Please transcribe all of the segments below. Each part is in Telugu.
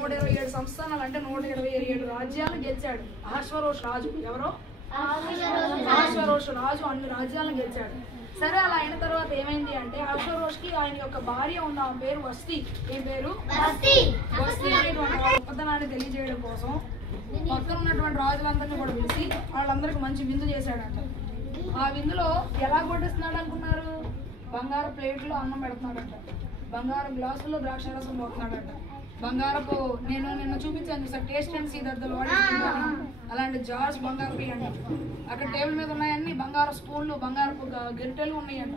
127 సంస్థానాలు అంటే 127 రాజ్యాలను గెలిచాడు అహశ్వరోష్ రాజు. ఎవరో అహశ్వరోష్ రాజు అన్ని రాజ్యాలను గెలిచాడు. సరే, అలా అయిన తర్వాత ఏమైంది అంటే అహశ్వరోష్ కి ఆయన యొక్క భార్య ఉంది, ఆమె పేరు వస్తి. ఏం పేరు? వస్తి అనేటువంటి గొప్పతనాన్ని తెలియజేయడం కోసం పక్కన ఉన్నటువంటి రాజులందరినీ కూడా పిలిచి వాళ్ళందరికి మంచి విందు చేశాడంట. ఆ విందులో ఎలా కొట్టిస్తున్నాడు అనుకున్నారు? బంగారు ప్లేట్లో అన్నం పెడుతున్నాడంట, బంగారు గ్లాసుల్లో ద్రాక్షారసం పోతున్నాడంట, బంగారపు నేను నిన్న చూపించాను sir taste and see that the Lord is good, అలాంటి జార్స్ బంగారు అంట. అక్కడ టేబుల్ మీద ఉన్నాయన్నీ బంగారు స్పూన్లు, బంగారపు గరిటెలు ఉన్నాయంట.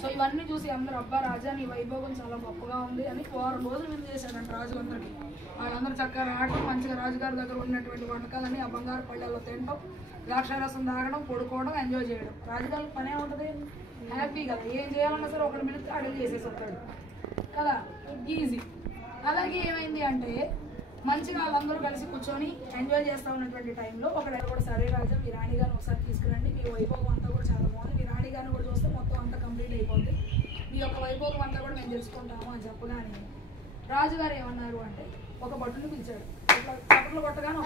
సో ఇవన్నీ చూసి అందరూ అబ్బా రాజా నీ వైభోగం చాలా గొప్పగా ఉంది అని 6 రోజులు విందు చేశాడంట రాజులందరికీ. వాళ్ళందరూ చక్కగా రావడం, మంచిగా రాజుగారి దగ్గర ఉన్నటువంటి వంటకాలని ఆ బంగారు పళ్ళల్లో తినడం, ద్రాక్షారసం తాగడం, పడుకోవడం, ఎంజాయ్ చేయడం. రాజుగారికి పనే ఉంటుంది, హ్యాపీ కదా, ఏం చేయాలన్నా సరే ఒకటి మినిట్ అడుగు చేసేసి వస్తాడు కదా, ఈజీ. అలాగే ఏమైంది అంటే మంచిగా వాళ్ళందరూ కలిసి కూర్చొని ఎంజాయ్ చేస్తూ ఉన్నటువంటి టైంలో ఒకడు కూడా సరే రాజా మీ రాణిగారిని ఒకసారి తీసుకురండి, మీ వైభోగం అంతా కూడా చాలా బాగుంది, మీ రాణిగారిని కూడా చూస్తే మొత్తం అంతా కంప్లీట్ అయిపోతుంది, మీ యొక్క వైభోగం అంతా కూడా మేము తెలుసుకుంటాము అని చెప్పగానే రాజుగారు ఏమన్నారు అంటే ఒక భటుని పిలిచాడు. ఇట్లా చప్పట్లు కొట్టగానే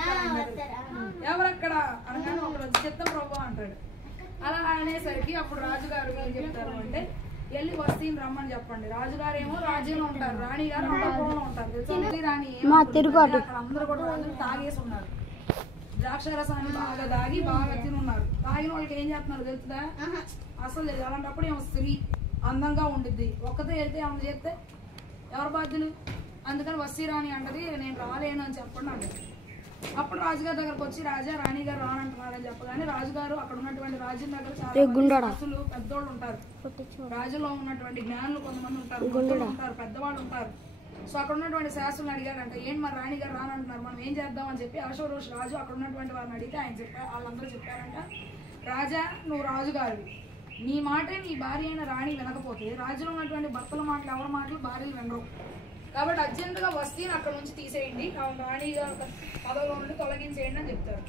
ఎవరక్కడ అనగానే ఒకడు చిత్తం ప్రభు అంటాడు. అలా అనేసరికి అప్పుడు రాజుగారు ఏం చెప్తారు అంటే వెళ్ళి వస్తీని రమ్మని చెప్పండి. రాజుగారు ఏమో రాజ్యంలో ఉంటారు, రాణి గారు అంతఃపురంలో ఉంటారు. తెలుసు రాణి అక్కడ అందరూ కూడా రాజులు తాగేసి ఉన్నారు, ద్రాక్షరసాన్ని బాగా తాగి బాగా తిని ఉన్నారు. తాగిన వాళ్ళకి ఏం చేస్తున్నారు తెలుసుదా? అసలు లేదు. అలాంటప్పుడు ఏమో స్త్రీ అందంగా ఉండిద్ది, ఒక్కతే వెళ్తే ఆమె చేస్తే ఎవరు బాధ్యులు? అందుకని వస్తీ రాణి అంటది నేను రాలేను అని చెప్పండి అంటది. అప్పుడు రాజుగారి దగ్గరకు వచ్చి రాజా రాణి గారు రానంటున్నారని చెప్పగానే రాజుగారు అక్కడ ఉన్నటువంటి రాజ్యం దగ్గర చాలా అసలు పెద్దోళ్ళు ఉంటారు, రాజులో ఉన్నటువంటి జ్ఞానులు కొంతమంది ఉంటారు, పెద్దవాళ్ళు ఉంటారు. సో అక్కడ ఉన్నటువంటి శాస్త్రులను అడిగారంట ఏంటి మరి రాణి గారు రానంటున్నారు, మనం ఏం చేద్దాం అని చెప్పి అహశ్వరోష్ రాజు అక్కడ ఉన్నటువంటి వారిని అడిగితే ఆయన చెప్పారు, వాళ్ళందరూ చెప్పారంట రాజా నువ్వు రాజుగారివి, నీ మాటే నీ భార్య అయిన రాణి వినకపోతే రాజులో ఉన్నటువంటి భర్తల మాటలు ఎవరి మాటలు భార్యలు వినరు, కాబట్టి అర్జెంటుగా వస్తీని అక్కడ నుంచి తీసేయండి, రాణిగా పదవిలో నుండి తొలగించేయండి అని చెప్తారు.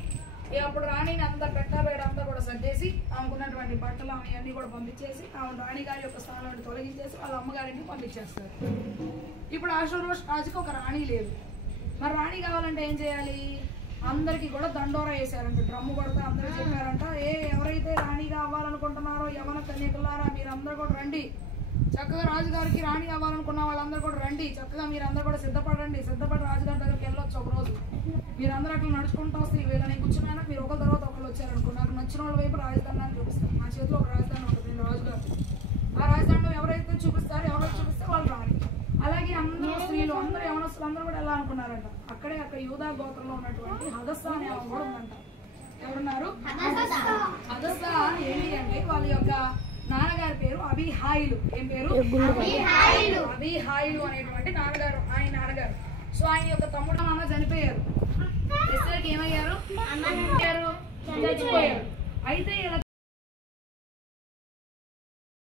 అప్పుడు రాణిని అంతా పెట్టబేడ అంతా కూడా సర్దేసి ఆమెకున్నటువంటి బట్టలు అవన్నీ కూడా పంపించేసి ఆమె రాణి గారి యొక్క స్థానం నుండి తొలగించేసి వాళ్ళ అమ్మగారిని పంపించేస్తారు. ఇప్పుడు అహశ్వరోష్ రాజుకి ఒక రాణి లేదు, మరి రాణి కావాలంటే ఏం చేయాలి? అందరికీ కూడా దండోరా వేశారంట, డ్రమ్ము కొడితే అందరూ చెప్పారంట ఎవరైతే రాణిగా అవ్వాలనుకుంటున్నారో యవన కన్యకులారా మీరందరూ కూడా రండి, చక్కగా రాజుగారికి రాణి అవ్వాలనుకున్న వాళ్ళందరూ కూడా రండి, చక్కగా మీరందరూ కూడా సిద్ధపడండి, సిద్ధపడి రాజుగారి దగ్గరికి వెళ్ళొచ్చు. ఒక రోజు మీరందరూ అట్లా నడుచుకుంటూ వస్తే వీళ్ళ నేను కూర్చున్నాను, మీరు ఒకరి తర్వాత ఒకళ్ళు వచ్చారనుకో, నాకు నచ్చిన వాళ్ళ వైపు రాజధాని చూపిస్తాను, నా చేతిలో ఒక రాజధాని ఉంటుంది నేను రాజుగారు, ఆ రాజధానిలో ఎవరైతే చూపిస్తారో ఎవరైతే చూపిస్తే వాళ్ళు రాణి. అలాగే అందరూ స్త్రీలు అందరూ యవనస్తులు అందరూ కూడా ఎలా అనుకున్నారంట అక్కడ యూదా గోత్రంలో ఉన్నటువంటి హదస్సా అనే ఆమె కూడా ఉందంట. ఎవరున్నారు? హదస్సా ఏంటి అంటే వాళ్ళ యొక్క నాన్నగారి పేరు అబీహాయిలు. ఏం పేరు? అబీహాయిలు అనేటువంటి నాన్నగారు, ఆయన నాన్నగారు. సో ఆయన యొక్క తమ్ముడు నాన్న చనిపోయారు, ఎస్తేర్కి ఏమయ్యారు? చచ్చిపోయారు. అయితే